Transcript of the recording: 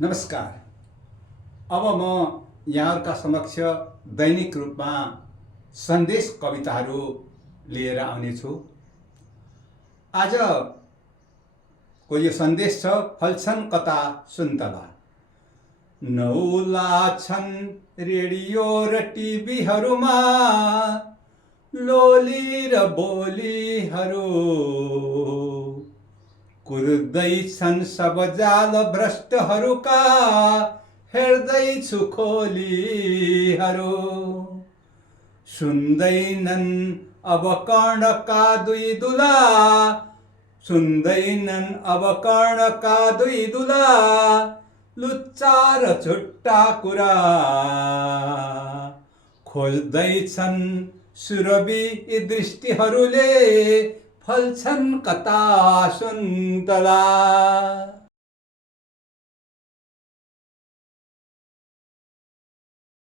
नमस्कार। अब म यहाँहरूका समक्ष दैनिक रूपमा सन्देश कविताहरू लिएर आउनेछु। आजको यो सन्देश छ फल्छन् कता सुन्तला। नौला छन् रेडियो र टिभीहरूमा लोली र बोलीहरू, कुर्दैछन् सब जाल भ्रष्टहरूका, हेर्दैछु खोलीहरू। सुन्दैनन् अब कर्णका दुई दुला, सुन्दैनन् अब कर्णका दुई दुला, लुच्चा र झुट्टा कुरा खोज्दैछन् सुरभि यी दृष्टिहरूले, फल्छन् कता सुन्तला।